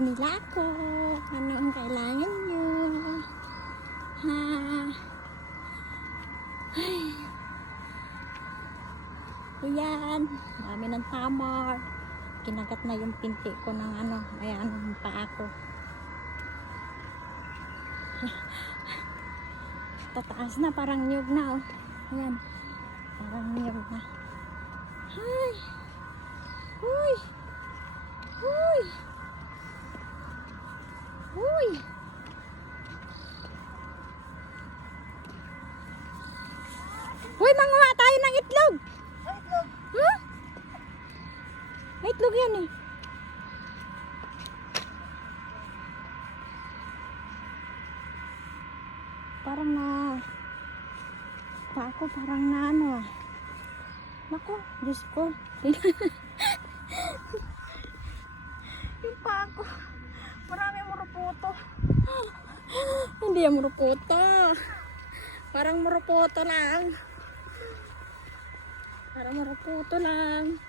nila ako. Ano ang kailangan nyo? Ha? Ay. Ayan. Dami ng tamar. Kinagat na yung pinti ko ng ano. Ayan, yung paa ko. Tataas na, parang niyog na oh. Ayan. Parang niyog na. Ay. Uy. Uy. Uy. Uy, manguha tayo ng itlog. Itlog. Huh? May itlog yan eh. Parang na pa ako, parang na ano ah. Naku, Diyos ko. Yung pa ako. Marami muruputo. Hindi yan muruputo. Parang muruputo lang. Parang muruputo lang.